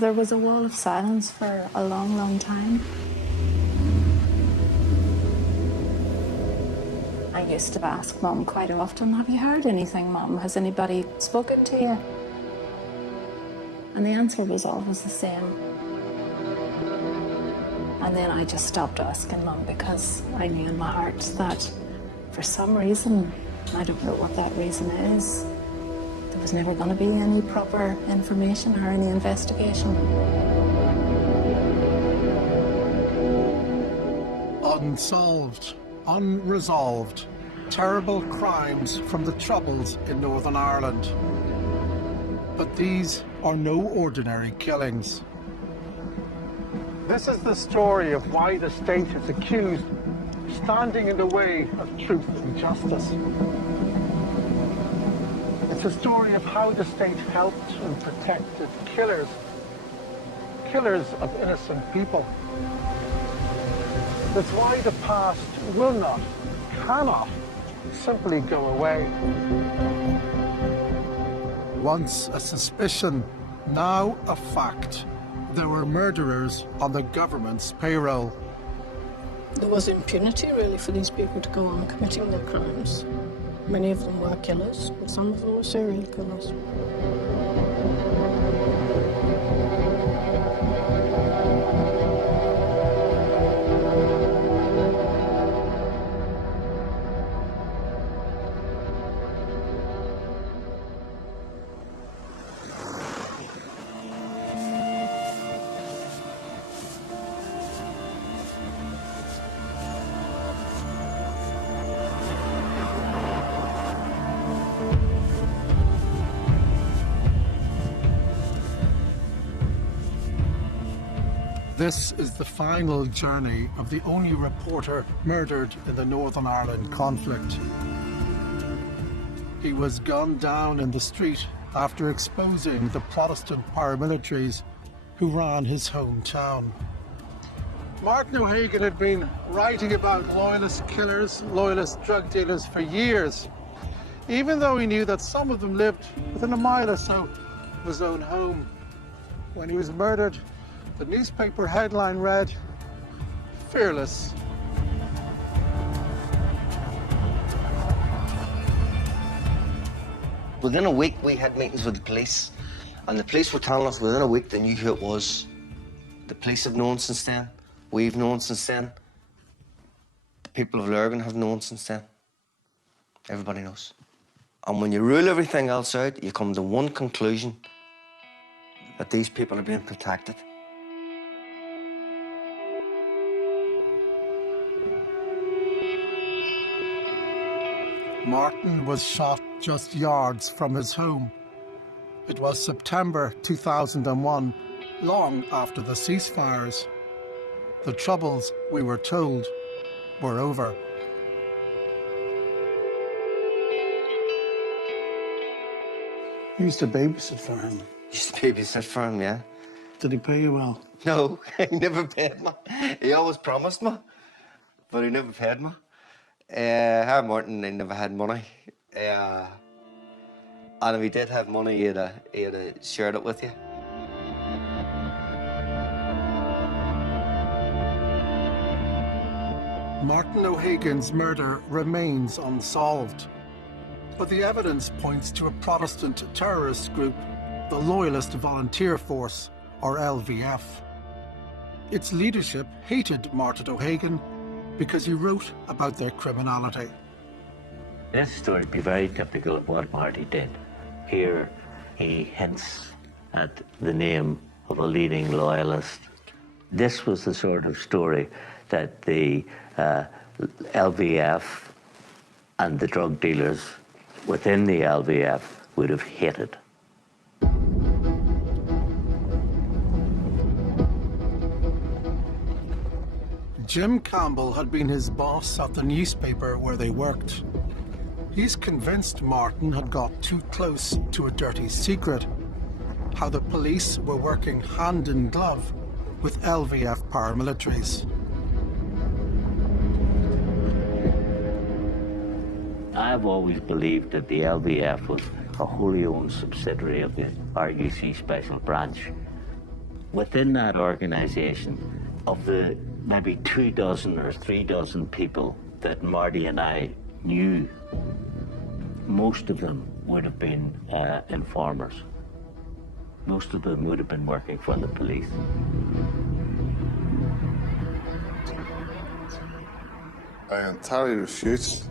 There was a wall of silence for a long, long time. I used to ask Mum quite often, have you heard anything, Mum? Has anybody spoken to you? And the answer was always the same. And then I just stopped asking Mum because I knew in my heart that for some reason, I don't know what that reason is, there was never going to be any proper information or any investigation. Unsolved, unresolved, terrible crimes from the Troubles in Northern Ireland. But these are no ordinary killings. This is the story of why the state is accused, standing in the way of truth and justice. It's a story of how the state helped and protected killers of innocent people. It's why the past will not, cannot, simply go away. Once a suspicion, now a fact. There were murderers on the government's payroll. There was impunity, really, for these people to go on committing their crimes. Many of them were killers, and some of them were serial killers. This is the final journey of the only reporter murdered in the Northern Ireland conflict. He was gunned down in the street after exposing the Protestant paramilitaries who ran his hometown. Martin O'Hagan had been writing about loyalist killers, loyalist drug dealers for years, even though he knew that some of them lived within a mile or so of his own home. When he was murdered, the newspaper headline read, "Fearless." Within a week, we had meetings with the police, and the police were telling us within a week they knew who it was. The police have known since then. We've known since then. The people of Lurgan have known since then. Everybody knows. And when you rule everything else out, you come to one conclusion, that these people are being protected. Martin was shot just yards from his home. It was September 2001, long after the ceasefires. The Troubles, we were told, were over. You used to babysit for him. Used to babysit for him, yeah. Did he pay you well? No, he never paid me. He always promised me, but he never paid me. Harry Martin, he never had money. And if he did have money, he'd have shared it with you. Martin O'Hagan's murder remains unsolved, but the evidence points to a Protestant terrorist group, the Loyalist Volunteer Force, or LVF. Its leadership hated Martin O'Hagan because he wrote about their criminality. This story would be very typical of what Marty did. Here he hints at the name of a leading loyalist. This was the sort of story that the LVF and the drug dealers within the LVF would have hated. Jim Campbell had been his boss at the newspaper where they worked. He's convinced Martin had got too close to a dirty secret, how the police were working hand in glove with LVF paramilitaries. I've always believed that the LVF was a wholly owned subsidiary of the RUC Special Branch. Within that organisation, of the maybe 24 or 36 people that Marty and I knew, most of them would have been informers. Most of them would have been working for the police. I entirely refute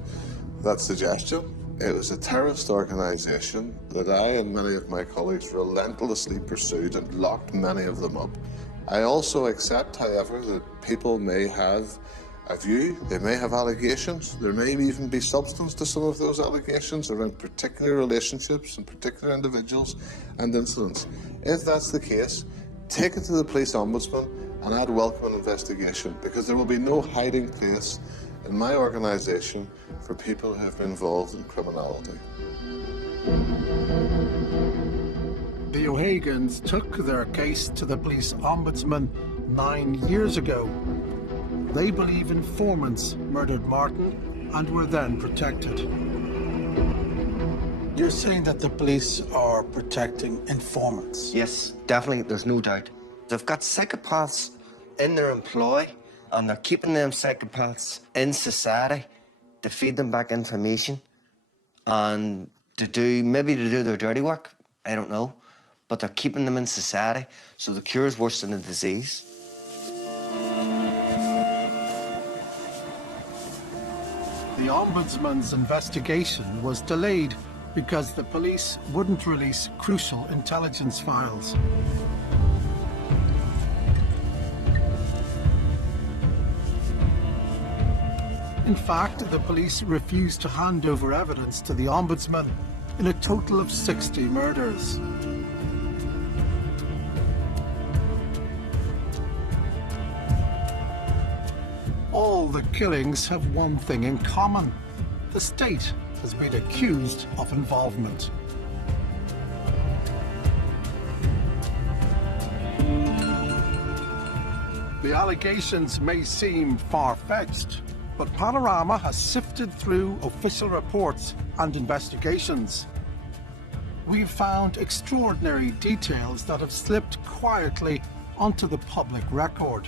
that suggestion. It was a terrorist organisation that I and many of my colleagues relentlessly pursued and locked many of them up. I also accept, however, that people may have a view, they may have allegations, there may even be substance to some of those allegations around particular relationships and particular individuals and incidents. If that's the case, take it to the police ombudsman and I'd welcome an investigation, because there will be no hiding place in my organisation for people who have been involved in criminality. The O'Hagans took their case to the police ombudsman 9 years ago. They believe informants murdered Martin and were then protected. You're saying that the police are protecting informants? Yes, definitely, there's no doubt. They've got psychopaths in their employ, and they're keeping them psychopaths in society to feed them back information and maybe to do their dirty work, I don't know, but they're keeping them in society, so the cure is worse than the disease. The Ombudsman's investigation was delayed because the police wouldn't release crucial intelligence files. In fact, the police refused to hand over evidence to the Ombudsman in a total of 60 murders. All the killings have one thing in common. The state has been accused of involvement. The allegations may seem far-fetched, but Panorama has sifted through official reports and investigations. We've found extraordinary details that have slipped quietly onto the public record.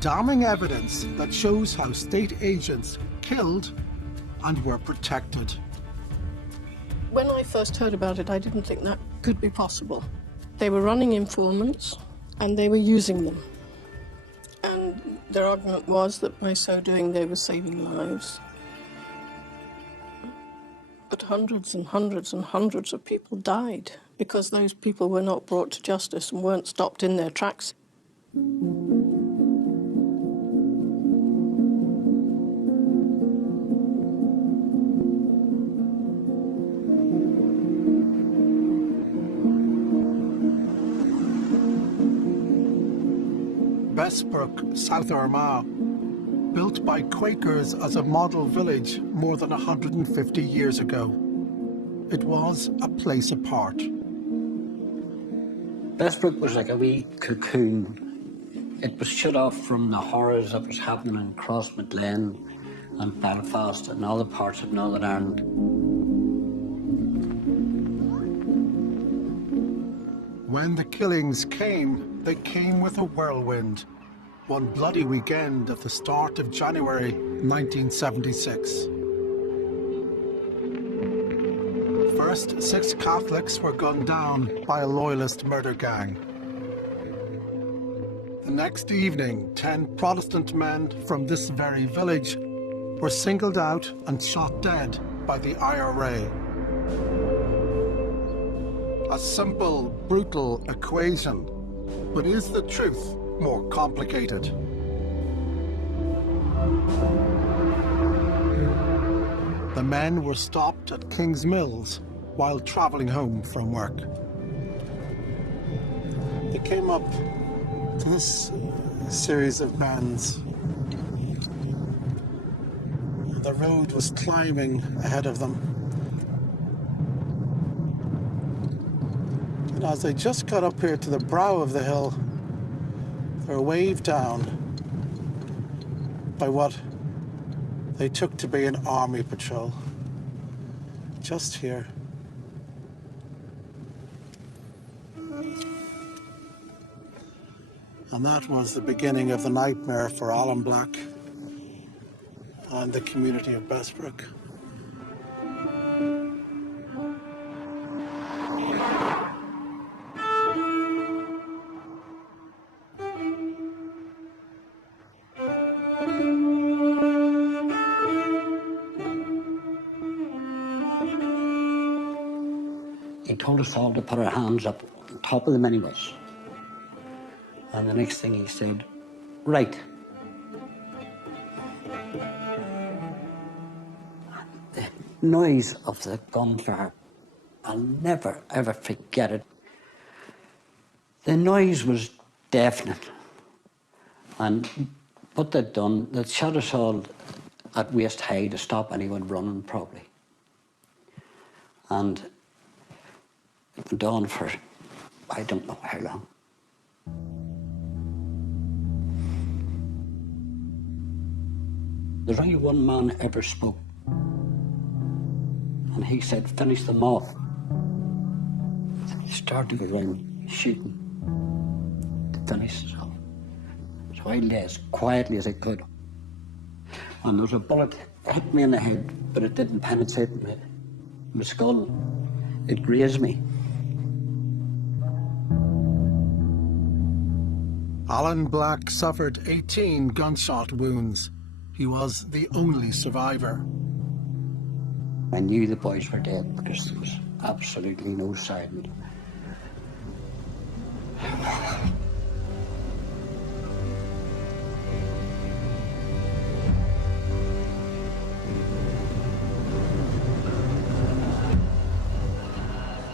Damning evidence that shows how state agents killed and were protected. When I first heard about it, I didn't think that could be possible. They were running informants and they were using them. And their argument was that by so doing they were saving lives. But hundreds and hundreds and hundreds of people died because those people were not brought to justice and weren't stopped in their tracks. Bestbrook, South Armagh, built by Quakers as a model village more than 150 years ago. It was a place apart. Bestbrook was like a wee cocoon. It was shut off from the horrors that was happening in Crossmaglen and Belfast and other parts of Northern Ireland. When the killings came, they came with a whirlwind. One bloody weekend at the start of January 1976. First, 6 Catholics were gunned down by a loyalist murder gang. The next evening, 10 Protestant men from this very village were singled out and shot dead by the IRA. A simple, brutal equation, but is the truth more complicated? The men were stopped at King's Mills while travelling home from work. They came up to this series of bends. The road was climbing ahead of them. And as they just got up here to the brow of the hill, they were waved down by what they took to be an army patrol. Just here. And that was the beginning of the nightmare for Alan Black and the community of Bestbrook. He told us all to put our hands up on top of the minibus. And the next thing he said, right. The noise of the gunfire, I'll never ever forget it. The noise was deafening. And what they'd done, they'd shot us all at waist high to stop anyone running properly. And it went on for, I don't know how long. There's only one man ever spoke. And he said, finish them off. And he started around shooting to finish us off. So I lay as quietly as I could. And there was a bullet hit me in the head, but it didn't penetrate my skull. It grazed me. Alan Black suffered 18 gunshot wounds. He was the only survivor. I knew the boys were dead because there was absolutely no sign.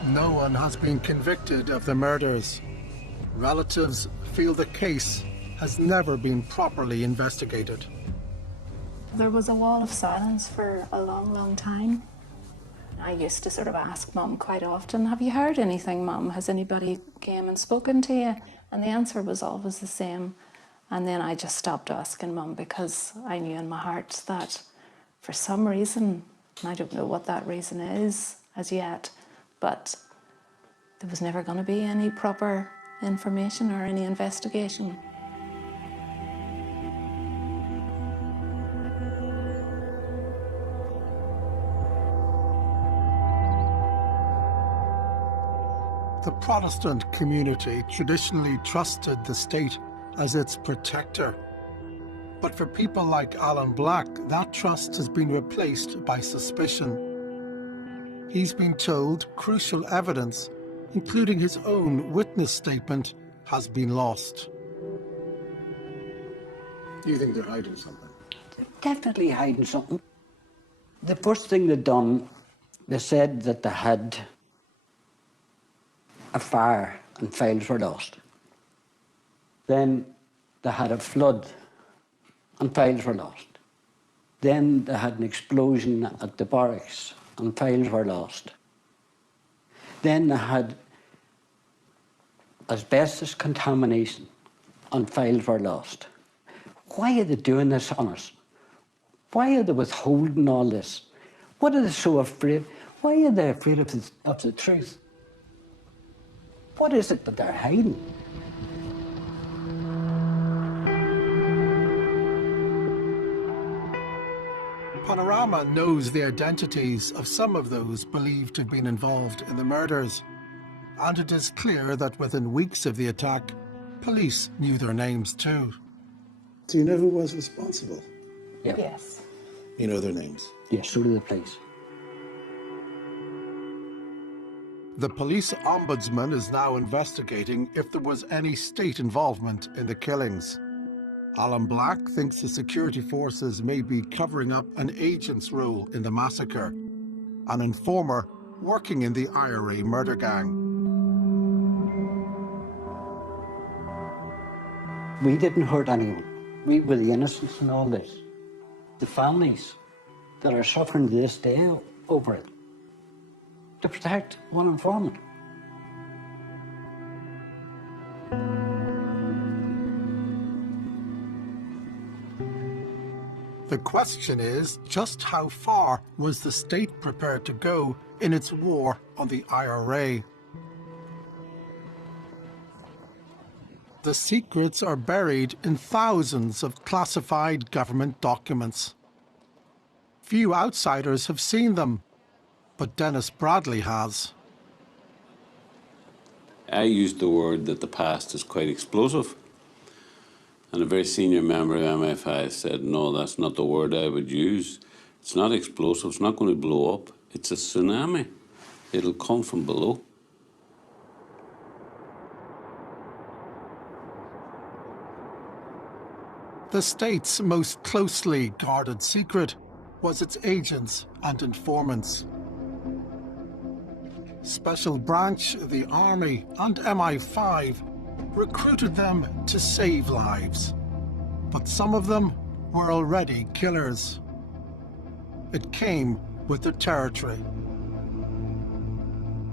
No one has been convicted of the murders. Relatives feel the case has never been properly investigated. There was a wall of silence for a long, long time. I used to sort of ask Mum quite often, have you heard anything, Mum? Has anybody came and spoken to you? And the answer was always the same. And then I just stopped asking Mum because I knew in my heart that for some reason, and I don't know what that reason is as yet, but there was never going to be any proper information or any investigation. The Protestant community traditionally trusted the state as its protector. But for people like Alan Black, that trust has been replaced by suspicion. He's been told crucial evidence, including his own witness statement, has been lost. Do you think they're hiding something? They're definitely hiding something. The first thing they'd done, they said that they had a fire and files were lost. Then they had a flood and files were lost. Then they had an explosion at the barracks and files were lost. Then they had asbestos contamination and files were lost. Why are they doing this on us? Why are they withholding all this? What are they so afraid? Why are they afraid of the truth? What is it that they're hiding? Panorama knows the identities of some of those believed to have been involved in the murders. And it is clear that within weeks of the attack, police knew their names too. Do you know who was responsible? Yeah. Yes. You know their names? Yes, so do the police. The police ombudsman is now investigating if there was any state involvement in the killings. Alan Black thinks the security forces may be covering up an agent's role in the massacre, an informer working in the IRA murder gang. We didn't hurt anyone. We were the innocents in all this. The families that are suffering to this day over it. To protect one informant. The question is, just how far was the state prepared to go in its war on the IRA? The secrets are buried in thousands of classified government documents. Few outsiders have seen them, but Dennis Bradley has. I used the word that the past is quite explosive. And a very senior member of MFI said, no, that's not the word I would use. It's not explosive, it's not going to blow up. It's a tsunami. It'll come from below. The state's most closely guarded secret was its agents and informants. Special Branch, the Army, and MI5 recruited them to save lives. But some of them were already killers. It came with the territory.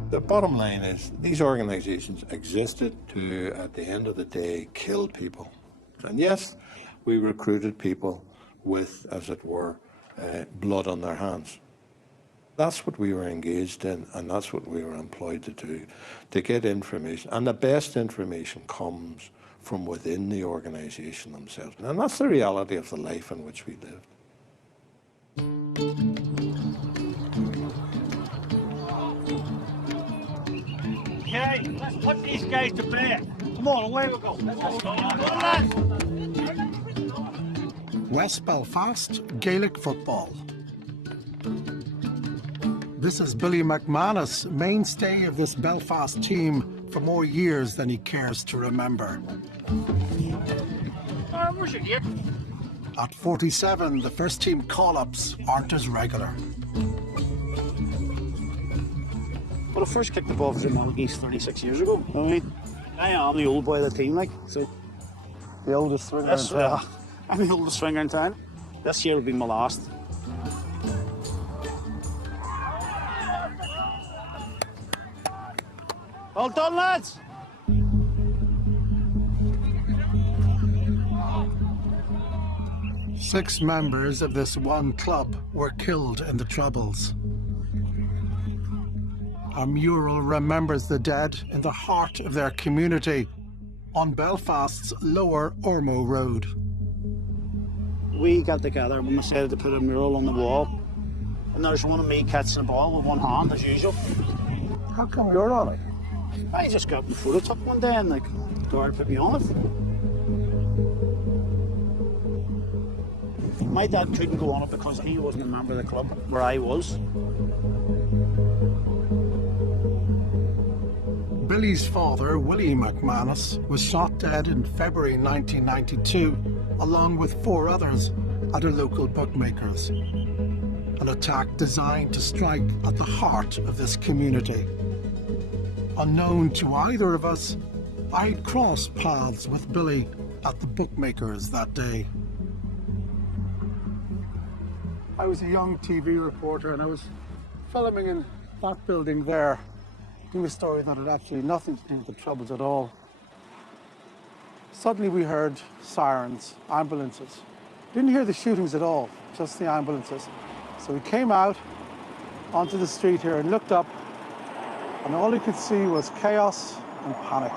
The bottom line is these organizations existed to, at the end of the day, kill people. And yes, we recruited people with, as it were, blood on their hands. That's what we were engaged in, and that's what we were employed to do, to get information. And the best information comes from within the organization themselves. And that's the reality of the life in which we lived. Okay, let's put these guys to bed. Come on, away we go. Let's go. West Belfast Gaelic football. This is Billy McManus, mainstay of this Belfast team for more years than he cares to remember. Where's your gate? At 47, the first team call-ups aren't as regular. Well, I first kicked the ball for the Malgies 36 years ago. I mean, I am the old boy of the team, like, so. The oldest swinger in town. I'm the oldest swinger in town. This year will be my last. Well done, lads! Six members of this one club were killed in the Troubles. A mural remembers the dead in the heart of their community on Belfast's Lower Ormo Road. We got together and we decided to put a mural on the wall. And there's one of me catching the ball with one hand, as usual. How come you're on it? I just got the photo took one day and like, Dora put me on it. My dad couldn't go on it because he wasn't a member of the club, where I was. Billy's father, Willie McManus, was shot dead in February 1992, along with 4 others at a local bookmaker's. An attack designed to strike at the heart of this community. Unknown to either of us, I'd crossed paths with Billy at the bookmakers that day. I was a young TV reporter and I was filming in that building there, doing a story that had absolutely nothing to do with the Troubles at all. Suddenly we heard sirens, ambulances. Didn't hear the shootings at all, just the ambulances. So we came out onto the street here and looked up, and all you could see was chaos and panic.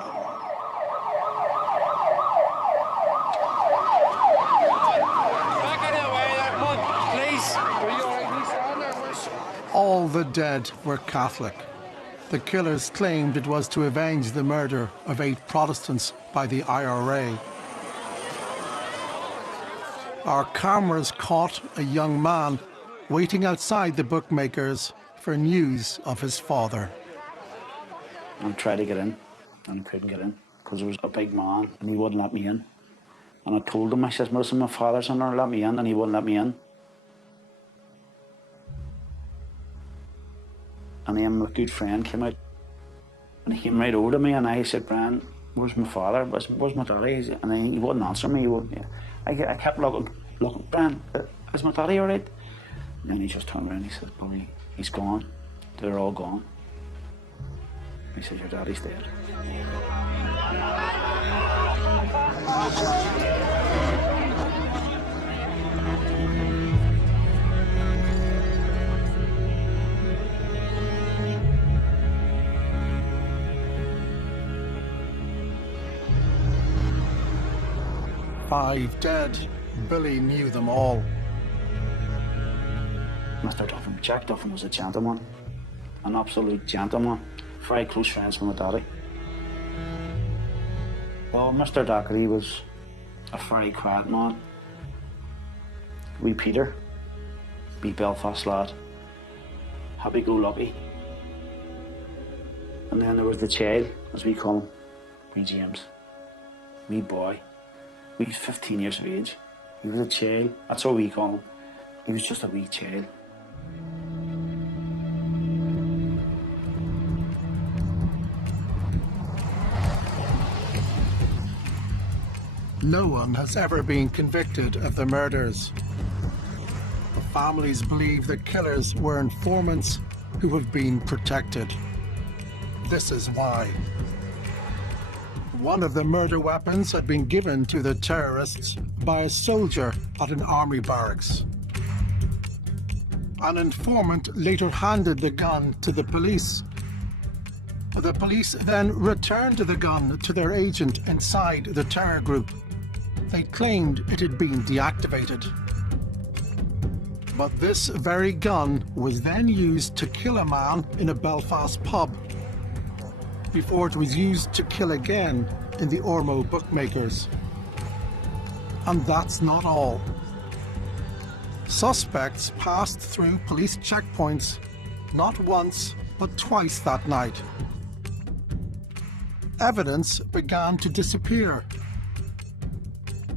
All the dead were Catholic. The killers claimed it was to avenge the murder of 8 Protestants by the IRA. Our cameras caught a young man waiting outside the bookmakers for news of his father. I tried to get in, and I couldn't get in, because there was a big man, and he wouldn't let me in. And I told him, I said, most of my father's in there, let me in, and he wouldn't let me in. And then my good friend came out, and he came right over to me, and I said, Brian, where's my father? Where's my daddy? And then he wouldn't answer me. I kept looking, Brian, is my daddy all right? And then he just turned around and he said, Billy, he's gone. They're all gone. He said, your daddy's dead. 5 dead, Billy knew them all. Mr. Duffin, Jack Duffin was a gentleman, an absolute gentleman, very close friends with my daddy. Well, Mr. Dockery was a very quiet man. Wee Peter, wee Belfast lad, happy-go-lucky. And then there was the child, as we call him, wee James, wee boy. He was 15 years of age. He was a child, that's what we call him. He was just a wee child. No one has ever been convicted of the murders. The families believe the killers were informants who have been protected. This is why. One of the murder weapons had been given to the terrorists by a soldier at an army barracks. An informant later handed the gun to the police. The police then returned the gun to their agent inside the terror group. They claimed it had been deactivated. But this very gun was then used to kill a man in a Belfast pub, before it was used to kill again in the Ormo bookmakers. And that's not all. Suspects passed through police checkpoints not once, but twice that night. Evidence began to disappear.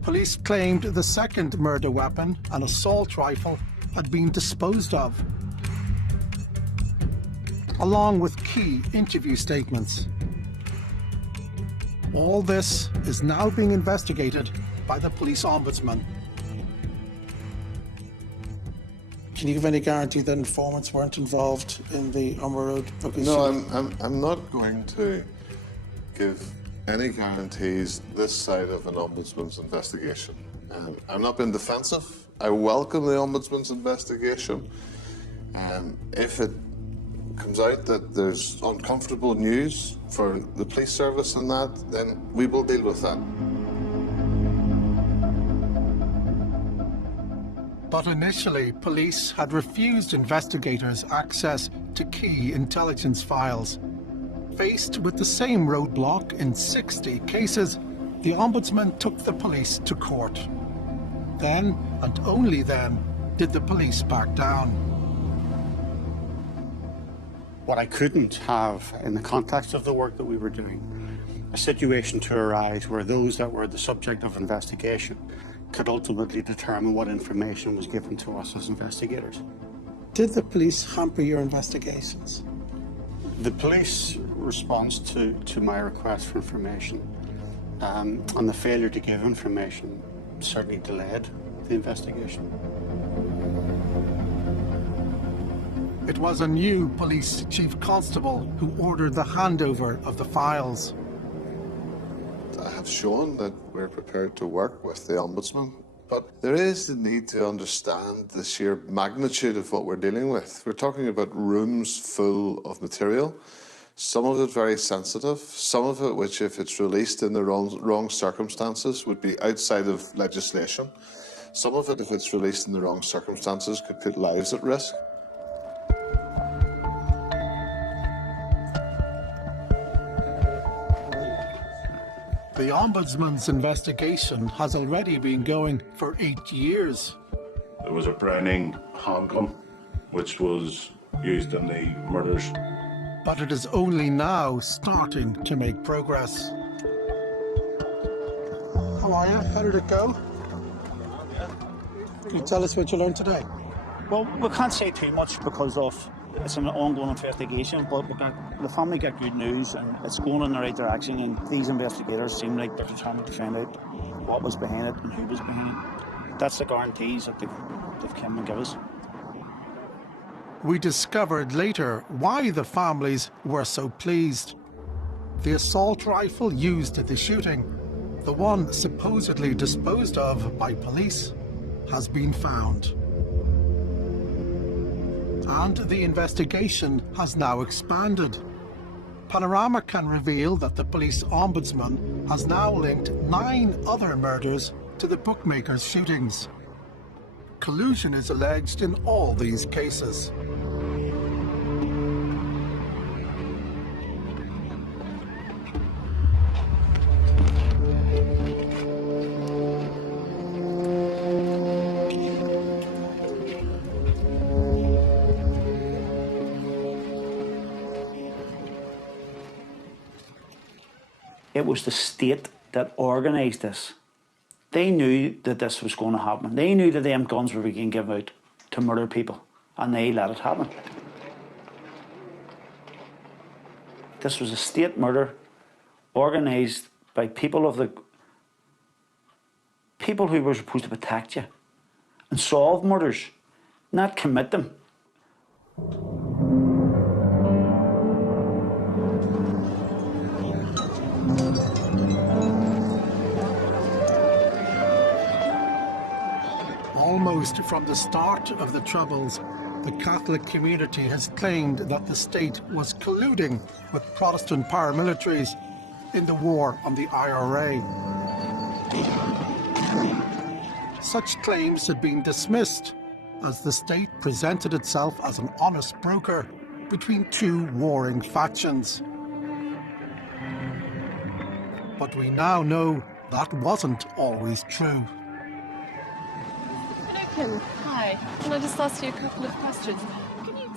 Police claimed the second murder weapon, an assault rifle, had been disposed of, along with key interview statements. All this is now being investigated by the police ombudsman. Can you give any guarantee that informants weren't involved in the Umber Road bookie No, shooting? I'm not going to give any guarantees this side of an ombudsman's investigation. I'm not being defensive. I welcome the ombudsman's investigation. If it comes out that there's uncomfortable news for the police service and that, then we will deal with that. But initially, police had refused investigators access to key intelligence files. Faced with the same roadblock in 60 cases, the Ombudsman took the police to court. Then, and only then, did the police back down. What I couldn't have, in the context of the work that we were doing, a situation to arise where those that were the subject of investigation could ultimately determine what information was given to us as investigators. Did the police hamper your investigations? The police response to my request for information and the failure to give information certainly delayed the investigation. It was a new police chief constable who ordered the handover of the files. I have shown that we're prepared to work with the Ombudsman, but there is the need to understand the sheer magnitude of what we're dealing with. We're talking about rooms full of material, some of it very sensitive, some of it which, if it's released in the wrong circumstances, would be outside of legislation. Some of it, if it's released in the wrong circumstances, could put lives at risk. The Ombudsman's investigation has already been going for 8 years. There was a Browning handgun, which was used in the murders. But it is only now starting to make progress. How are you? How did it go? Can you tell us what you learned today? Well, we can't say too much because it's an ongoing investigation, but the family got good news and it's going in the right direction, and these investigators seem like they're determined to find out what was behind it and who was behind it. That's the guarantees that they've come and give us. We discovered later why the families were so pleased. The assault rifle used at the shooting, the one supposedly disposed of by police, has been found. And the investigation has now expanded. Panorama can reveal that the police ombudsman has now linked 9 other murders to the bookmakers' shootings. Collusion is alleged in all these cases. It was the state that organised this. They knew that this was going to happen. They knew that them guns were being given out to murder people, and they let it happen. This was a state murder organised by people who were supposed to protect you and solve murders, not commit them. Almost from the start of the Troubles, the Catholic community has claimed that the state was colluding with Protestant paramilitaries in the war on the IRA. Such claims had been dismissed as the state presented itself as an honest broker between two warring factions. But we now know that wasn't always true. Hi, can I just ask you a couple of questions?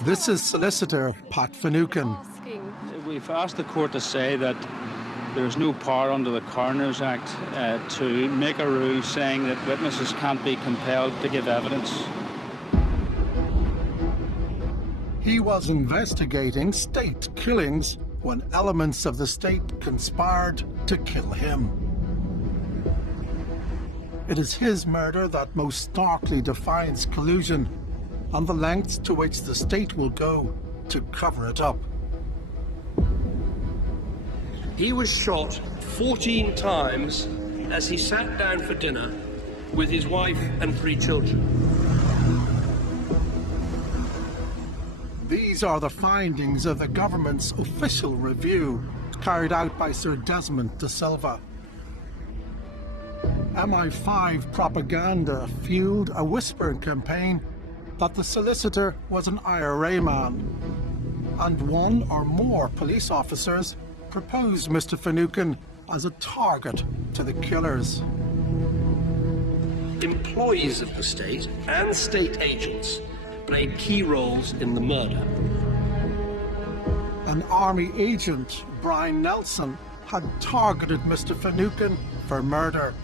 This is solicitor Pat Finucane. We've asked the court to say that there's no power under the Coroners Act to make a rule saying that witnesses can't be compelled to give evidence. He was investigating state killings when elements of the state conspired to kill him. It is his murder that most starkly defines collusion and the lengths to which the state will go to cover it up. He was shot 14 times as he sat down for dinner with his wife and 3 children. These are the findings of the government's official review carried out by Sir Desmond de Silva. MI5 propaganda fueled a whispering campaign that the solicitor was an IRA man, and one or more police officers proposed Mr. Finucane as a target to the killers. Employees of the state and state agents played key roles in the murder. An army agent, Brian Nelson, had targeted Mr. Finucane for murder,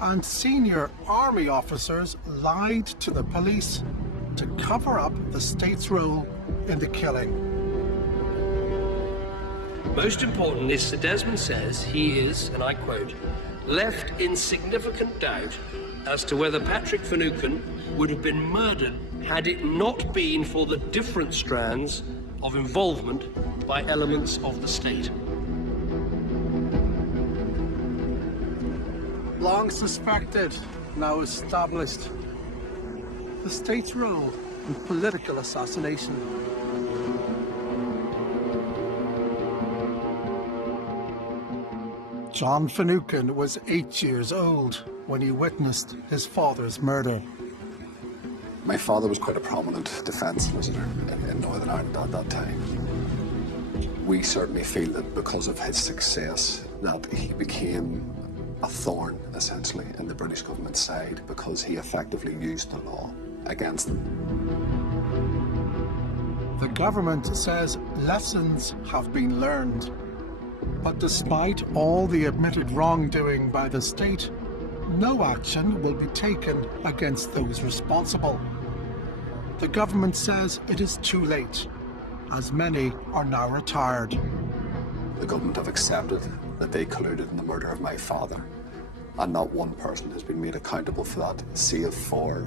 and senior army officers lied to the police to cover up the state's role in the killing. Most important is Sir Desmond says he is, and I quote, left in significant doubt as to whether Patrick Finucane would have been murdered had it not been for the different strands of involvement by elements of the state. Long suspected, now established. The state's role in political assassination. John Finucane was 8 years old when he witnessed his father's murder. My father was quite a prominent defence solicitor in Northern Ireland at that time. We certainly feel that because of his success, that he became a thorn, essentially, in the British government's side because he effectively used the law against them. The government says lessons have been learned. But despite all the admitted wrongdoing by the state, no action will be taken against those responsible. The government says it is too late, as many are now retired. The government have accepted that they colluded in the murder of my father, and not one person has been made accountable for that, save for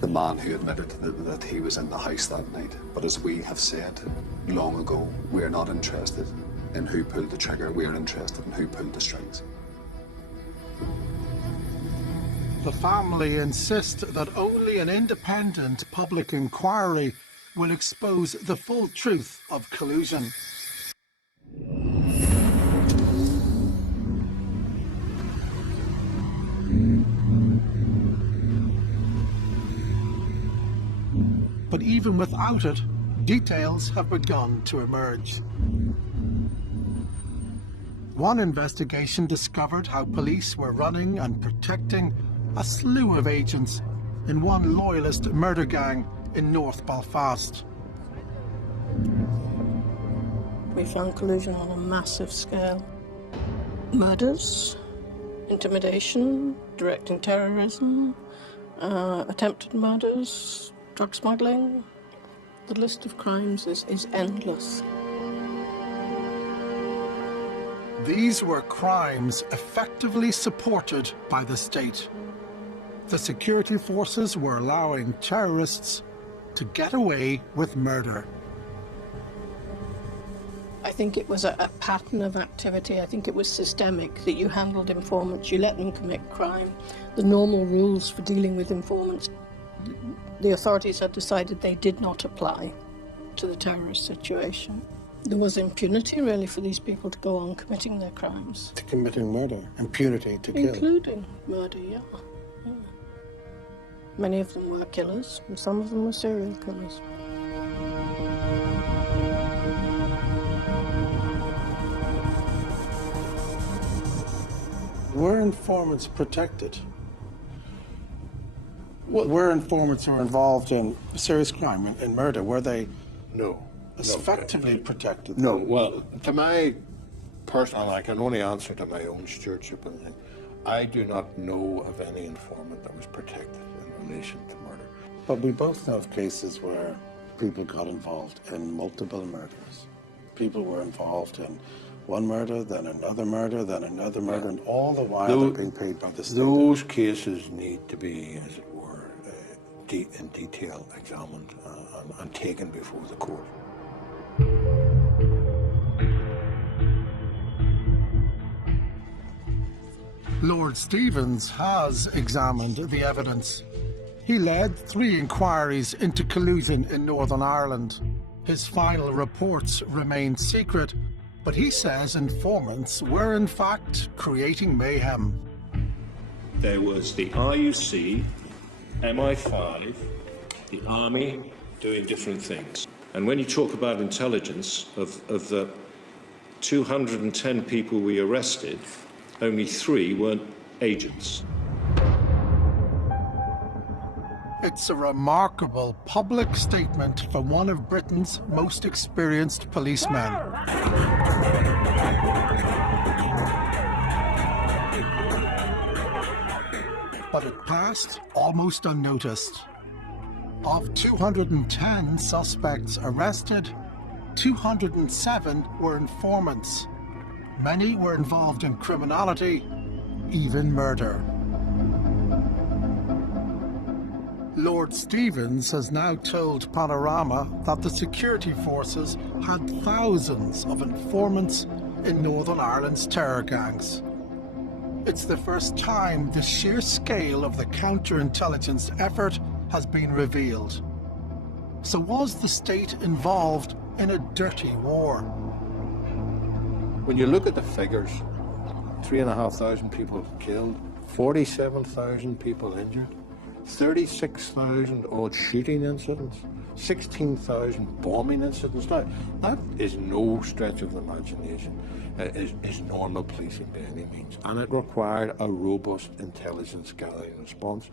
the man who admitted that he was in the house that night. But as we have said long ago, we are not interested in who pulled the trigger, we are interested in who pulled the strings. The family insist that only an independent public inquiry will expose the full truth of collusion. even without it, details have begun to emerge. One investigation discovered how police were running and protecting a slew of agents in one loyalist murder gang in North Belfast. We found collusion on a massive scale. Murders, intimidation, directing terrorism, attempted murders, drug smuggling. The list of crimes is endless. These were crimes effectively supported by the state. The security forces were allowing terrorists to get away with murder. I think it was a pattern of activity. I think it was systemic, that you handled informants, you let them commit crime. The normal rules for dealing with informants, the authorities had decided they did not apply to the terrorist situation. There was impunity, really, for these people to go on committing their crimes. To committing murder, impunity to kill. Including murder, yeah. Many of them were killers, and some of them were serial killers. Were informants protected? Were informants who were involved in serious crime, in murder, were they effectively protected? No, well, to my personal, I can only answer to my own stewardship and thing. I do not know of any informant that was protected in relation to murder. But we both know of cases where people got involved in multiple murders. People were involved in one murder, then another murder, then another murder, and all the while they're being paid by the state. Those cases need to be, as it were, in detail examined and taken before the court. Lord Stevens has examined the evidence. He led 3 inquiries into collusion in Northern Ireland. His final reports remain secret, but he says informants were in fact creating mayhem. There was the RUC, MI5, the Army doing different things. And when you talk about intelligence, of the 210 people we arrested, only 3 weren't agents. It's a remarkable public statement from one of Britain's most experienced policemen. But it passed almost unnoticed. Of 210 suspects arrested, 207 were informants. Many were involved in criminality, even murder. Lord Stevens has now told Panorama that the security forces had thousands of informants in Northern Ireland's terror gangs. It's the first time the sheer scale of the counterintelligence effort has been revealed. So was the state involved in a dirty war? When you look at the figures, 3,500 people killed, 47,000 people injured, 36,000 odd shooting incidents, 16,000 bombing incidents. Now, that is no stretch of the imagination. Is normal policing by any means. And it required a robust intelligence gathering response.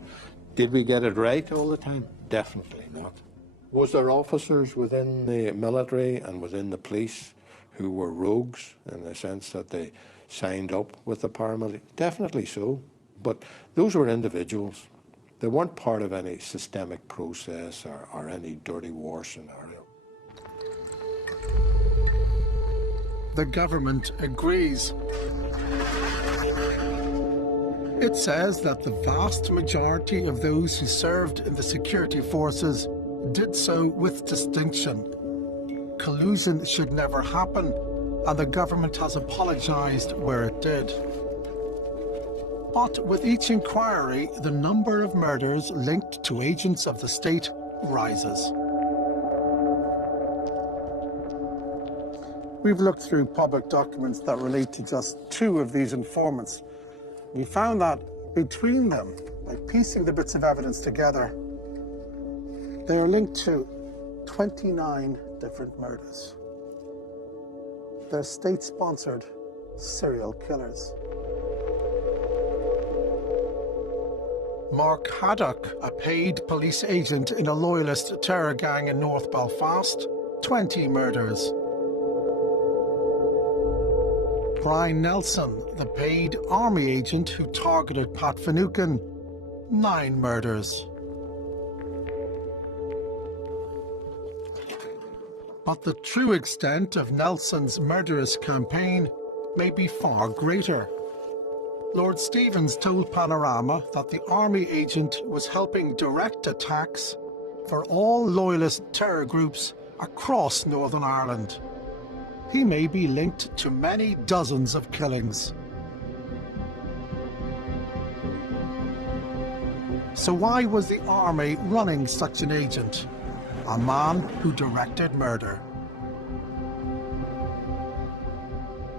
Did we get it right all the time? Definitely not. Was there officers within the military and within the police who were rogues in the sense that they signed up with the paramilitary? Definitely so. But those were individuals. They weren't part of any systemic process or any dirty war scenario. The government agrees. It says that the vast majority of those who served in the security forces did so with distinction. Collusion should never happen, and the government has apologized where it did. But with each inquiry, the number of murders linked to agents of the state rises. We've looked through public documents that relate to just 2 of these informants. We found that between them, by piecing the bits of evidence together, they are linked to 29 different murders. They're state-sponsored serial killers. Mark Haddock, a paid police agent in a loyalist terror gang in North Belfast, 20 murders. Brian Nelson, the paid army agent who targeted Pat Finucane, 9 murders. But the true extent of Nelson's murderous campaign may be far greater. Lord Stevens told Panorama that the army agent was helping direct attacks for all loyalist terror groups across Northern Ireland. He may be linked to many dozens of killings. So why was the army running such an agent? A man who directed murder.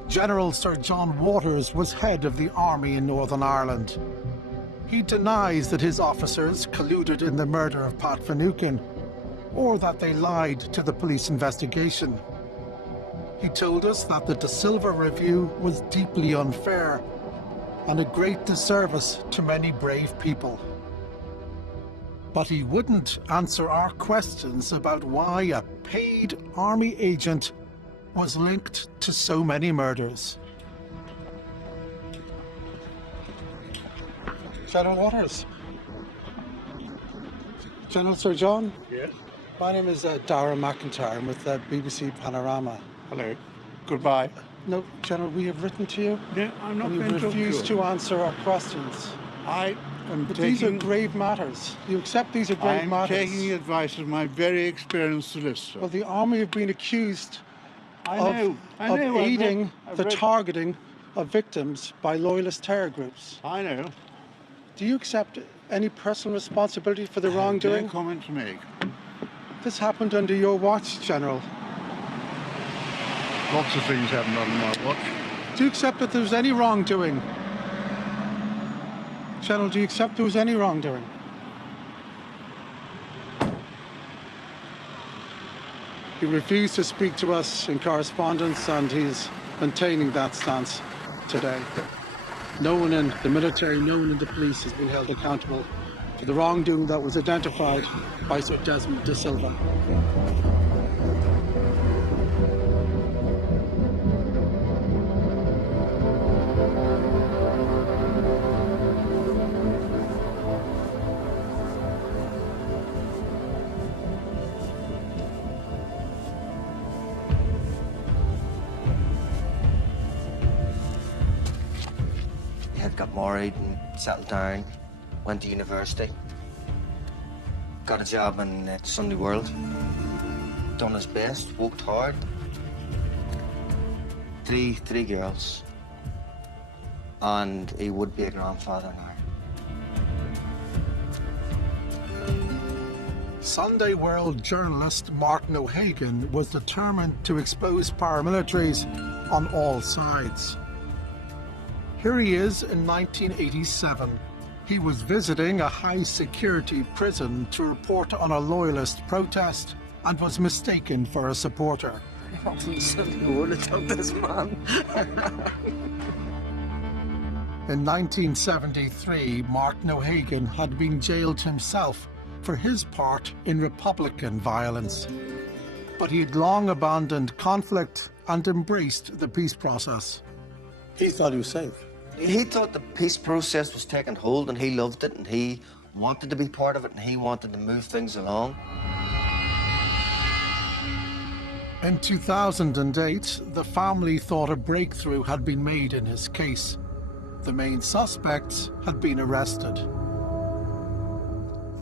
General Sir John Waters was head of the army in Northern Ireland. He denies that his officers colluded in the murder of Pat Finucane, or that they lied to the police investigation. He told us that the De Silva review was deeply unfair and a great disservice to many brave people. But he wouldn't answer our questions about why a paid army agent was linked to so many murders. General Waters. General Sir John? Yes? My name is Darragh McIntyre. I'm with BBC Panorama. Hello. Goodbye. No, General, we have written to you. Yeah, I'm not and going you've to refused appeal. to answer our questions. But these are grave matters. You accept these are grave matters? I'm taking the advice of my very experienced solicitor. Well, the army have been accused I of know. aiding I've the read- targeting of victims by loyalist terror groups. I know. Do you accept any personal responsibility for the wrongdoing? No comment to make. This happened under your watch, General. Lots of things happened on my watch. Do you accept that there was any wrongdoing? General, do you accept there was any wrongdoing? He refused to speak to us in correspondence, and he's maintaining that stance today. No one in the military, no one in the police has been held accountable for the wrongdoing that was identified by Sir Desmond De Silva. He had got married and settled down, went to university, got a job in Sunday World, done his best, worked hard. Three girls, and he would be a grandfather now. Sunday World journalist Martin O'Hagan was determined to expose paramilitaries on all sides. Here he is in 1987. He was visiting a high-security prison to report on a loyalist protest and was mistaken for a supporter. In 1973, Martin O'Hagan had been jailed himself for his part in Republican violence. But he had long abandoned conflict and embraced the peace process. He thought he was safe. He thought the peace process was taking hold, and he loved it, and he wanted to be part of it, and he wanted to move things along. In 2008, the family thought a breakthrough had been made in his case. The main suspects had been arrested.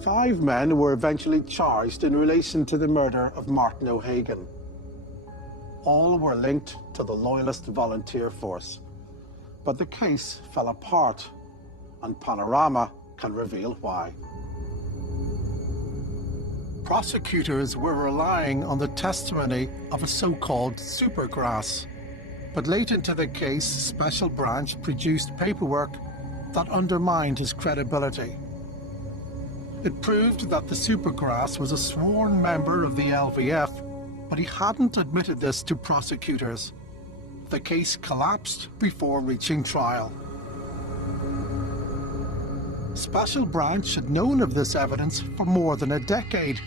5 men were eventually charged in relation to the murder of Martin O'Hagan. All were linked to the Loyalist Volunteer Force. But the case fell apart, and Panorama can reveal why. Prosecutors were relying on the testimony of a so-called supergrass. But late into the case, Special Branch produced paperwork that undermined his credibility. It proved that the Supergrass was a sworn member of the LVF, but he hadn't admitted this to prosecutors. The case collapsed before reaching trial. Special Branch had known of this evidence for more than a decade,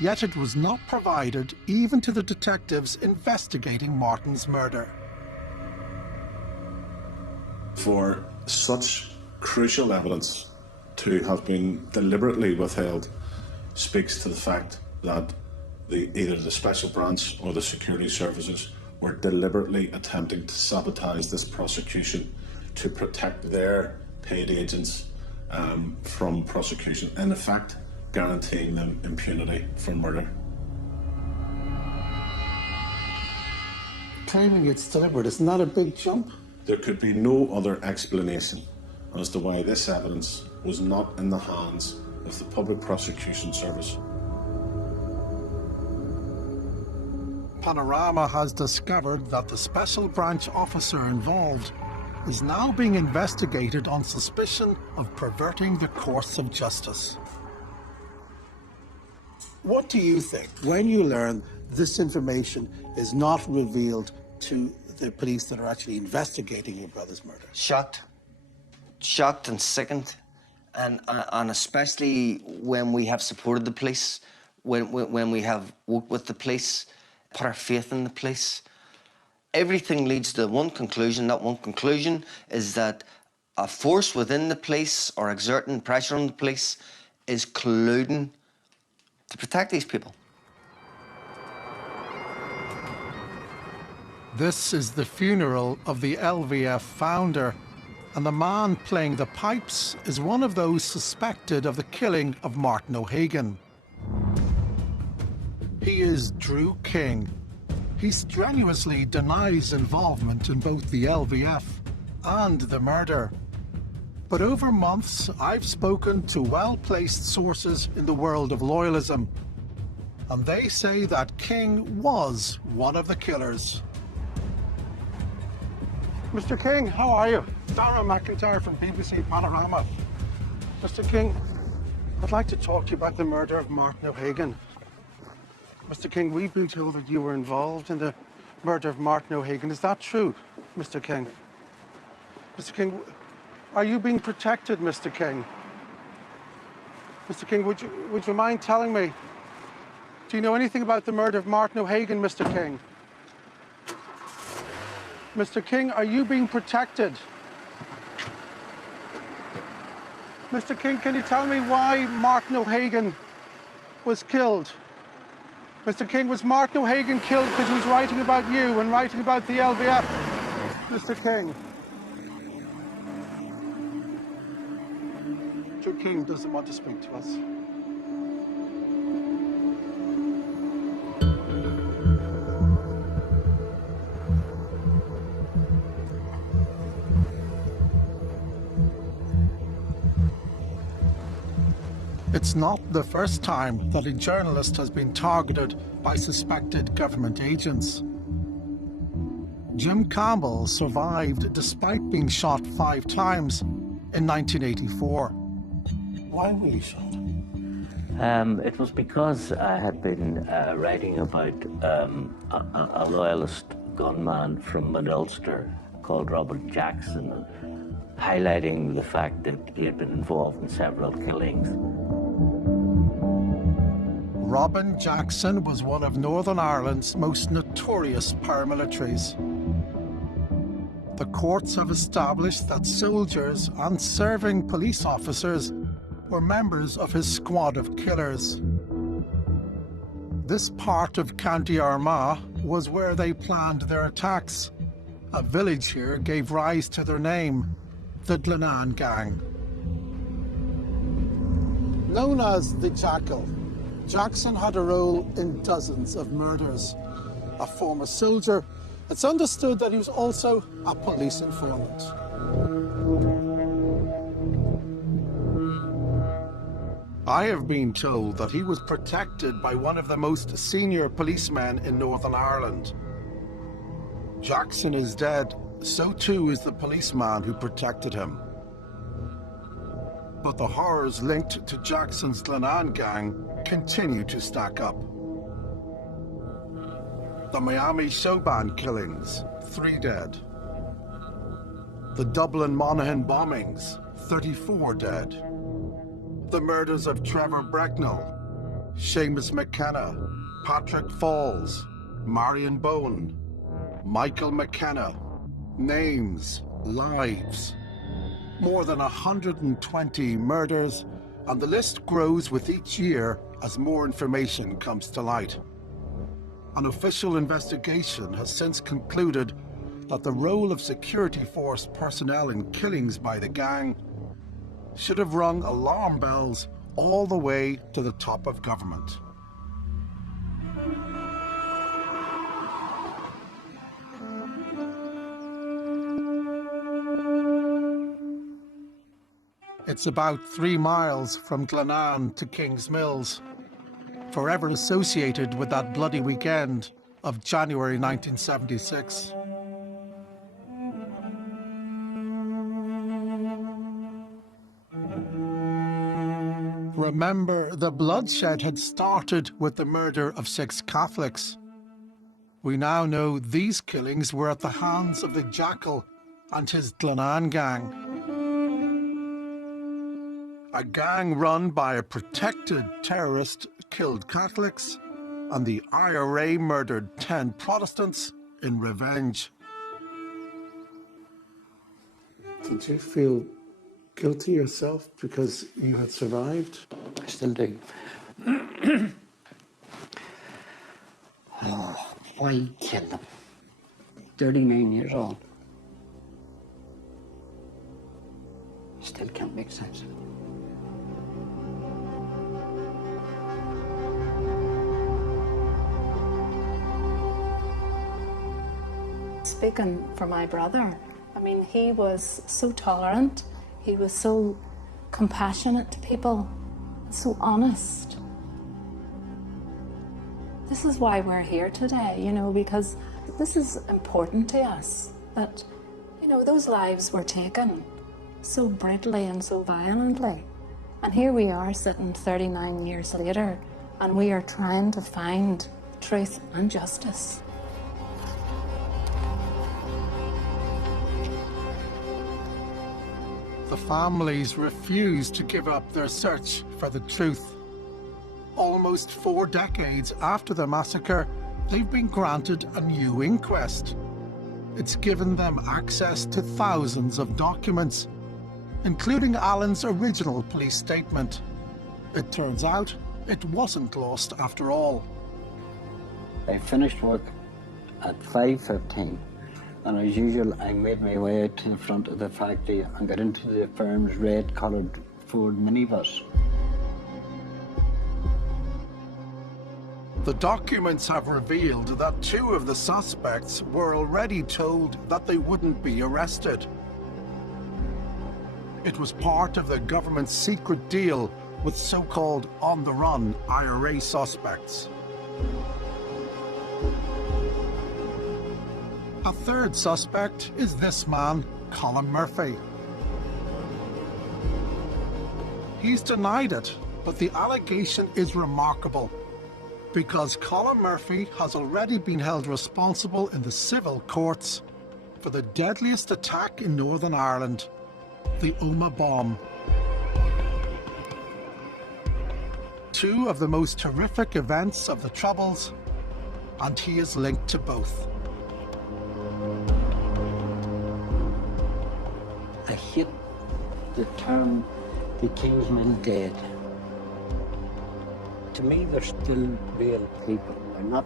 yet it was not provided even to the detectives investigating Martin's murder. For such crucial evidence to have been deliberately withheld speaks to the fact that either the Special Branch or the security services were deliberately attempting to sabotage this prosecution to protect their paid agents from prosecution, in effect guaranteeing them impunity for murder. Claiming it's deliberate, isn't that a big jump? There could be no other explanation as to why this evidence was not in the hands of the Public Prosecution Service. Panorama has discovered that the Special Branch officer involved is now being investigated on suspicion of perverting the course of justice. What do you think when you learn this information is not revealed to the police that are actually investigating your brother's murder? Shocked and sickened, and especially when we have supported the police, when we have worked with the police, put our faith in the police. Everything leads to one conclusion. That one conclusion is that a force within the police or exerting pressure on the police is colluding to protect these people. This is the funeral of the LVF founder, and the man playing the pipes is one of those suspected of the killing of Martin O'Hagan. He is Drew King. He strenuously denies involvement in both the LVF and the murder. But over months, I've spoken to well-placed sources in the world of loyalism, and they say that King was one of the killers. Mr. King, how are you? Darragh McIntyre from BBC Panorama. Mr. King, I'd like to talk to you about the murder of Martin O'Hagan. Mr. King, we've been told that you were involved in the murder of Martin O'Hagan. Is that true, Mr. King? Mr. King, are you being protected, Mr. King? Mr. King, would you mind telling me, do you know anything about the murder of Martin O'Hagan, Mr. King? Mr. King, are you being protected? Mr. King, can you tell me why Martin O'Hagan was killed? Mr. King, was Martin O'Hagan killed because he was writing about you and writing about the LVF? Mr. King. Mr. King doesn't want to speak to us. It's not the first time that a journalist has been targeted by suspected government agents. Jim Campbell survived despite being shot 5 times in 1984. Why were you shot? It was because I had been writing about a loyalist gunman from Mid-Ulster called Robert Jackson, highlighting the fact that he had been involved in several killings. Robin Jackson was one of Northern Ireland's most notorious paramilitaries. The courts have established that soldiers and serving police officers were members of his squad of killers. This part of County Armagh was where they planned their attacks. A village here gave rise to their name, the Glenanne Gang. Known as the Jackal, Jackson had a role in dozens of murders. A former soldier, it's understood that he was also a police informant. I have been told that he was protected by one of the most senior policemen in Northern Ireland. Jackson is dead, so too is the policeman who protected him. But the horrors linked to Jackson's Glenanne gang continue to stack up. The Miami show band killings, 3 dead. The Dublin Monaghan bombings, 34 dead. The murders of Trevor Brecknell, Seamus McKenna, Patrick Falls, Marion Bone, Michael McKenna. Names, lives. More than 120 murders, and the list grows with each year as more information comes to light. An official investigation has since concluded that the role of security force personnel in killings by the gang should have rung alarm bells all the way to the top of government. It's about 3 miles from Glenanne to Kings Mills, forever associated with that bloody weekend of January 1976. Remember, the bloodshed had started with the murder of 6 Catholics. We now know these killings were at the hands of the Jackal and his Glenanne gang. A gang run by a protected terrorist killed Catholics, and the IRA murdered 10 Protestants in revenge. Did you feel guilty yourself because you had survived? I still do. Oh, why kill them? 39 years old. Still can't make sense of it. Speaking for my brother, I mean, he was so tolerant, he was so compassionate to people, so honest. This is why we're here today, you know, because this is important to us, that, you know, those lives were taken so brutally and so violently. And here we are sitting 39 years later, and we are trying to find truth and justice. The families refuse to give up their search for the truth. Almost 4 decades after the massacre, they've been granted a new inquest. It's given them access to thousands of documents, including Alan's original police statement. It turns out it wasn't lost after all. I finished work at 5:15, and as usual, I made my way out to the front of the factory and got into the firm's red-coloured Ford minibus. The documents have revealed that 2 of the suspects were already told that they wouldn't be arrested. It was part of the government's secret deal with so-called on-the-run IRA suspects. A third suspect is this man, Colin Murphy. He's denied it, but the allegation is remarkable, because Colin Murphy has already been held responsible in the civil courts for the deadliest attack in Northern Ireland, the Omagh bomb. 2 of the most horrific events of the Troubles, and he is linked to both. I hate the term the Kingsmill dead. To me, they're still real people. They're not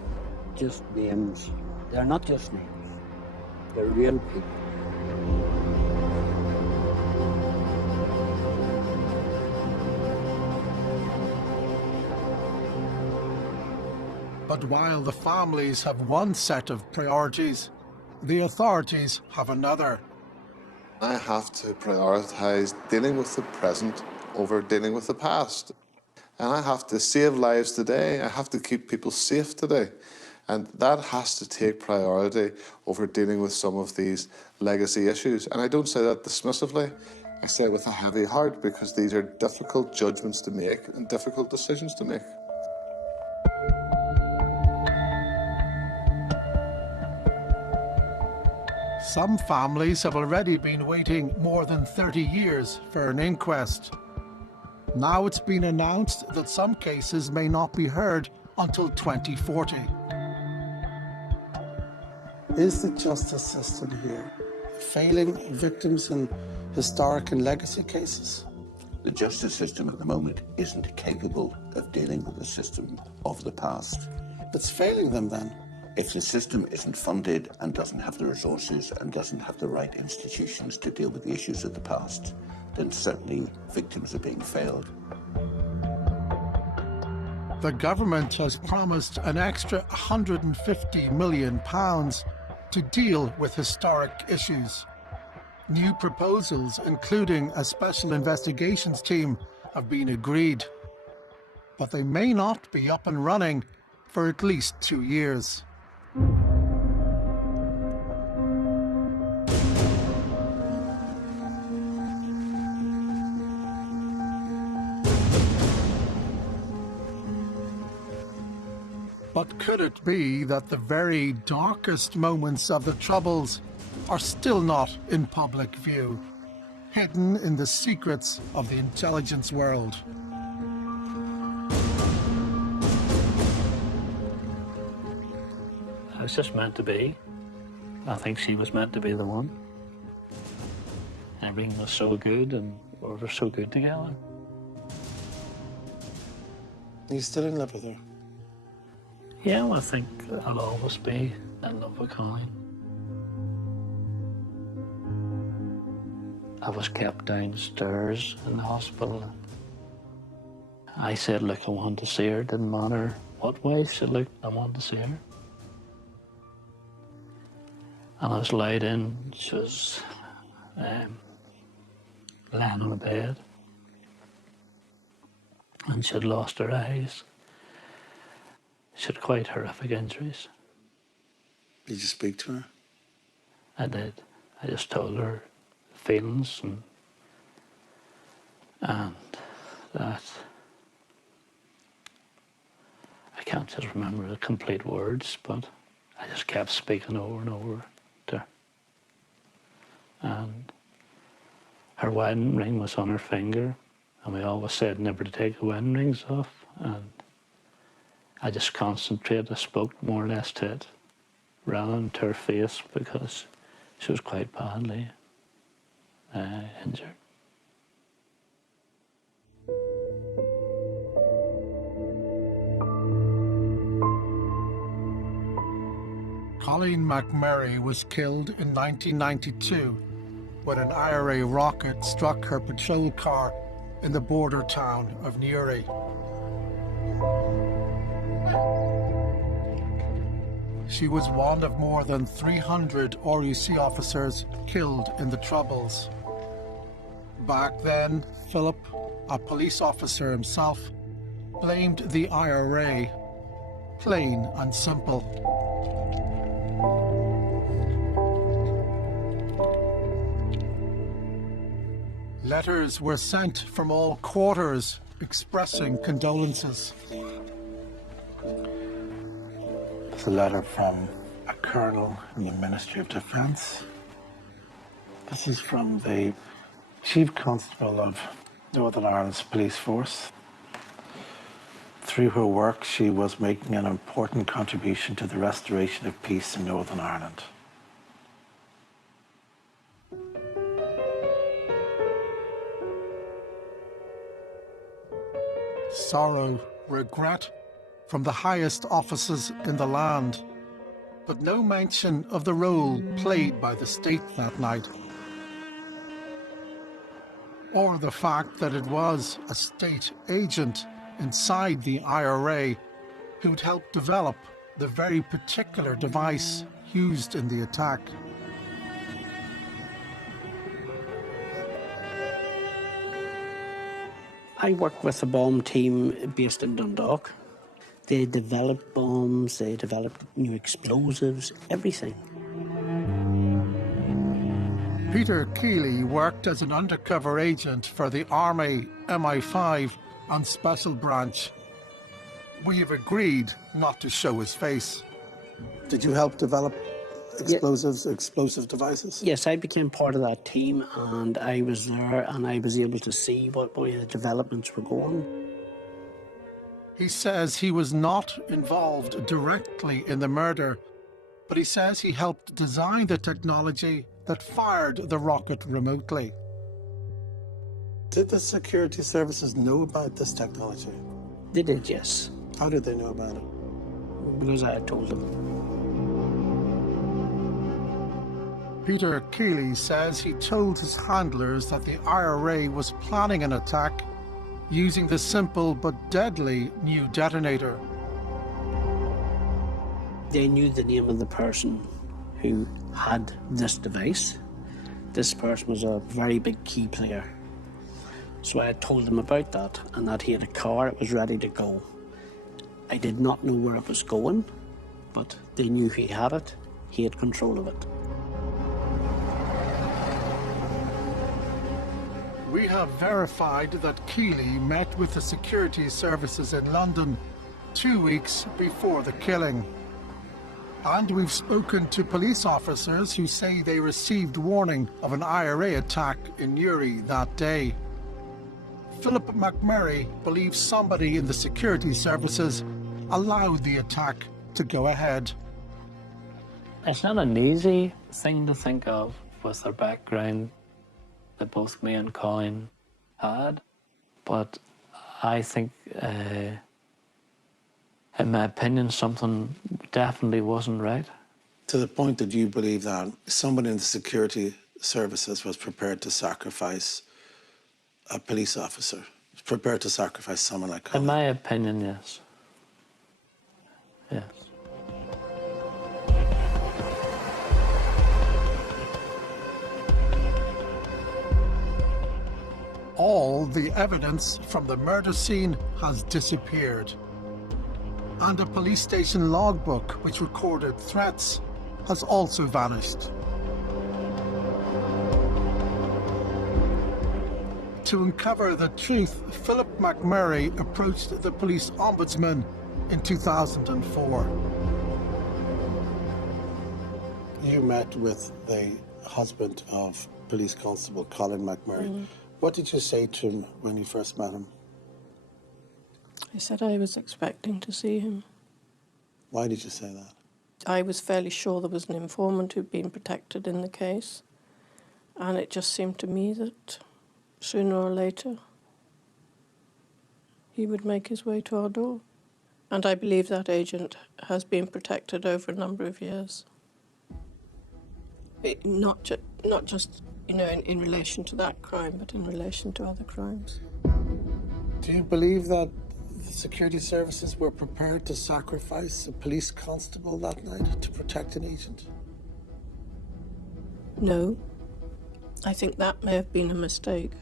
just names. They're not just names. They're real people. But while the families have one set of priorities, the authorities have another. I have to prioritise dealing with the present over dealing with the past. And I have to save lives today. I have to keep people safe today. And that has to take priority over dealing with some of these legacy issues. And I don't say that dismissively. I say with a heavy heart because these are difficult judgments to make and difficult decisions to make. Some families have already been waiting more than 30 years for an inquest. Now it's been announced that some cases may not be heard until 2040. Is the justice system here failing victims in historic and legacy cases? The justice system at the moment isn't capable of dealing with the system of the past. It's failing them then? If the system isn't funded and doesn't have the resources and doesn't have the right institutions to deal with the issues of the past, then certainly victims are being failed. The government has promised an extra £150 million to deal with historic issues. New proposals, including a special investigations team, have been agreed. But they may not be up and running for at least 2 years. But could it be that the very darkest moments of the Troubles are still not in public view, hidden in the secrets of the intelligence world? It was just meant to be. I think she was meant to be the one. Everything was so good and we were so good together. Are you still in love with her? Yeah, well, I think I'll always be in love with Connie. I was kept downstairs in the hospital. I said, look, I want to see her. Didn't matter what way she looked, I wanted to see her. And I was laid in, she was laying on a bed. And she had lost her eyes. She had quite horrific injuries. Did you speak to her? I did. I just told her feelings and that I can't just remember the complete words, but I just kept speaking over and over to her. And her wedding ring was on her finger, and we always said never to take the wedding rings off. And I just concentrated, I spoke more or less to it, rather than to her face, because she was quite badly injured. Colleen McMurray was killed in 1992 when an IRA rocket struck her patrol car in the border town of Newry. She was one of more than 300 RUC officers killed in the Troubles. Back then, Philip, a police officer himself, blamed the IRA, plain and simple. Letters were sent from all quarters expressing condolences. It's a letter from a colonel in the Ministry of Defence. This is from the Chief Constable of Northern Ireland's police force. Through her work, she was making an important contribution to the restoration of peace in Northern Ireland. Sorrow, regret from the highest offices in the land, but no mention of the role played by the state that night, or the fact that it was a state agent inside the IRA who'd helped develop the very particular device used in the attack. I work with a bomb team based in Dundalk. They develop bombs, they develop new explosives, everything. Peter Keeley worked as an undercover agent for the Army MI5 and Special Branch. We have agreed not to show his face. Did you help develop explosive devices? Yes, I became part of that team, and I was there, and I was able to see what way the developments were going. He says he was not involved directly in the murder, but he says he helped design the technology that fired the rocket remotely. Did the security services know about this technology? They did, yes. How did they know about it? Because I had told them. Peter Keeley says he told his handlers that the IRA was planning an attack using the simple but deadly new detonator. They knew the name of the person who had this device. This person was a very big key player. So I had told them about that, and that he had a car, it was ready to go. I did not know where it was going, but they knew he had it, he had control of it. We have verified that Keeley met with the security services in London 2 weeks before the killing. And we've spoken to police officers who say they received warning of an IRA attack in Newry that day. Philip McMurray believes somebody in the security services allowed the attack to go ahead. It's not an easy thing to think of with their background that both me and Colin had, but I think, in my opinion, something definitely wasn't right. To the point that you believe that somebody in the security services was prepared to sacrifice a police officer, prepared to sacrifice someone like Colin? In my opinion, yes. Yes. All the evidence from the murder scene has disappeared. And a police station logbook which recorded threats has also vanished. To uncover the truth, Philip McMurray approached the police ombudsman in 2004. You met with the husband of Police Constable Colin McMurray. What did you say to him when you first met him? I said I was expecting to see him. Why did you say that? I was fairly sure there was an informant who'd been protected in the case, and it just seemed to me that sooner or later he would make his way to our door. And I believe that agent has been protected over a number of years. Not just, you know, in relation to that crime, but in relation to other crimes. Do you believe that the security services were prepared to sacrifice a police constable that night to protect an agent? No. I think that may have been a mistake.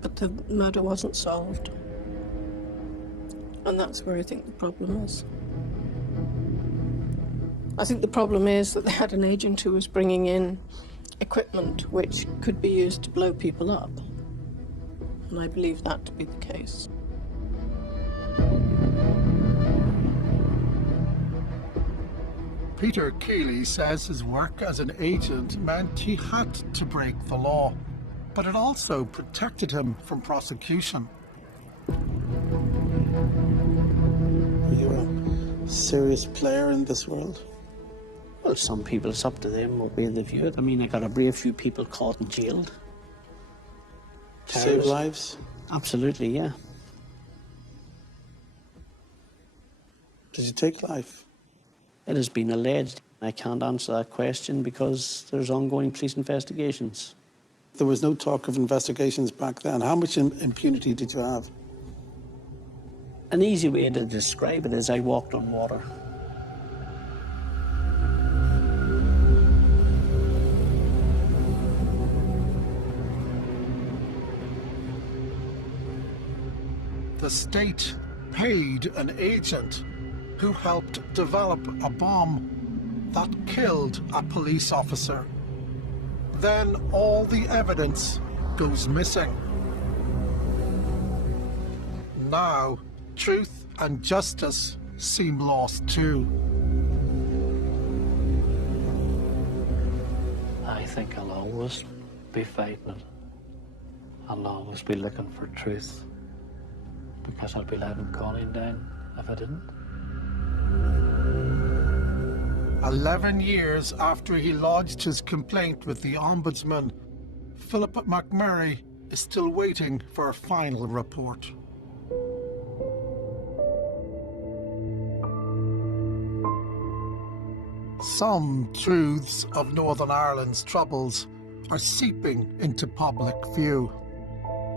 But the murder wasn't solved. And that's where I think the problem is. I think the problem is that they had an agent who was bringing in equipment which could be used to blow people up. And I believe that to be the case. Peter Keeley says his work as an agent meant he had to break the law, but it also protected him from prosecution. You're a serious player in this world. Well, some people, it's up to them what way they view it. I mean, I got a brave few people caught and jailed. Save lives? Absolutely, yeah. Did you take life? It has been alleged. I can't answer that question because there's ongoing police investigations. There was no talk of investigations back then. How much impunity did you have? An easy way to describe it is I walked on water. The state paid an agent who helped develop a bomb that killed a police officer. Then all the evidence goes missing. Now, truth and justice seem lost too. I think I'll always be fighting it. I'll always be looking for truth, because I'll be letting Colin down if I didn't. 11 years after he lodged his complaint with the Ombudsman, Philip McMurray is still waiting for a final report. Some truths of Northern Ireland's troubles are seeping into public view,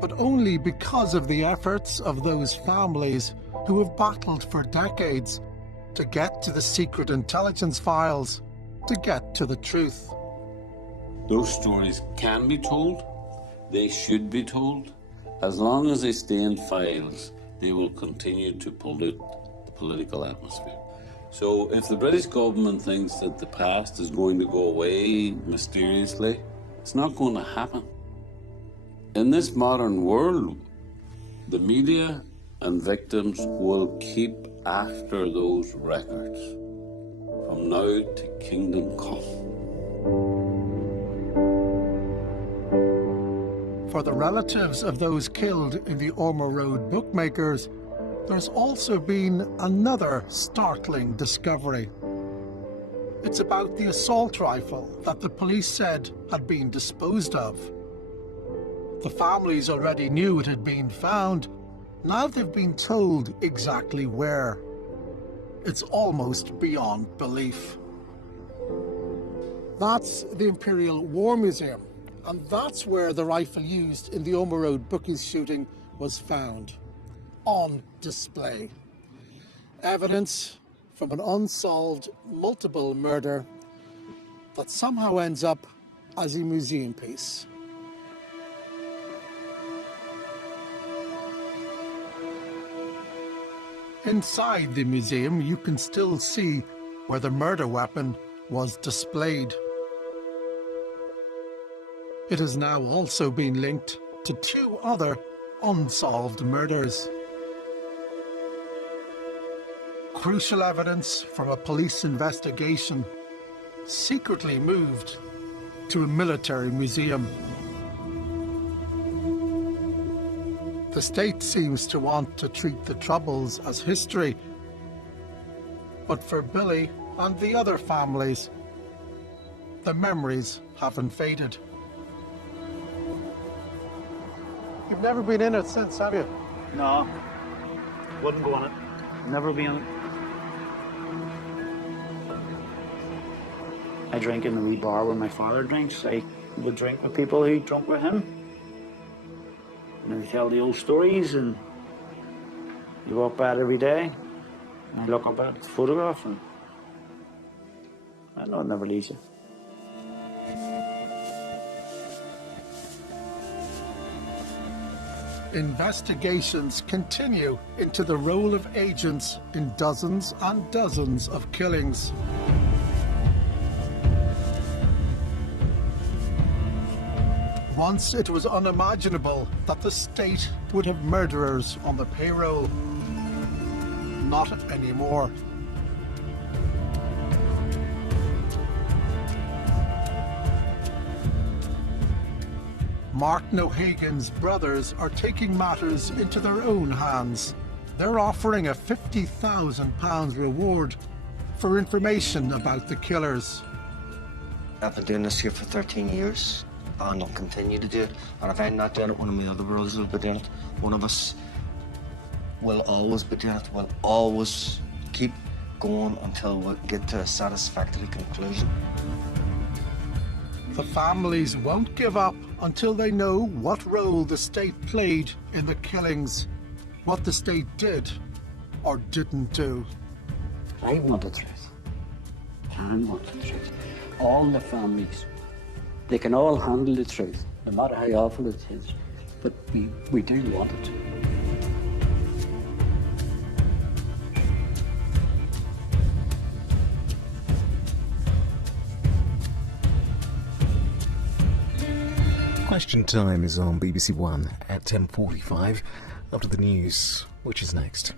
but only because of the efforts of those families who have battled for decades to get to the secret intelligence files, to get to the truth. Those stories can be told, they should be told. As long as they stay in files, they will continue to pollute the political atmosphere. So if the British government thinks that the past is going to go away mysteriously, it's not going to happen. In this modern world, the media and victims will keep after those records from now to kingdom come. For the relatives of those killed in the Ormer Road bookmakers, there's also been another startling discovery. It's about the assault rifle that the police said had been disposed of. The families already knew it had been found. Now they've been told exactly where. It's almost beyond belief. That's the Imperial War Museum, and that's where the rifle used in the Ormer Road bookies shooting was found, on display. Evidence from an unsolved multiple murder that somehow ends up as a museum piece. Inside the museum, you can still see where the murder weapon was displayed. It has now also been linked to 2 other unsolved murders. Crucial evidence from a police investigation secretly moved to a military museum. The state seems to want to treat the Troubles as history, but for Billy and the other families, the memories haven't faded. You've never been in it since, have you? No, wouldn't go in it. Never be in it. I drink in the wee bar where my father drinks. I would drink with people who drunk with him. And they tell the old stories, and you walk by it every day. And I look up at the photograph, and I know it never leaves you. Investigations continue into the role of agents in dozens and dozens of killings. Once it was unimaginable that the state would have murderers on the payroll. Not anymore. Mark Nohagan's brothers are taking matters into their own hands. They're offering a £50,000 reward for information about the killers. I've been doing this here for 13 years. And I'll continue to do it. And if I'm not doing it, one of my other brothers will be doing it. One of us will always be doing it. We'll always keep going until we get to a satisfactory conclusion. The families won't give up until they know what role the state played in the killings, what the state did or didn't do. I want the truth. I want the truth. All the families, they can all handle the truth, no matter how awful it is. But we do want it. Question Time is on BBC One at 10:45 after the news, which is next.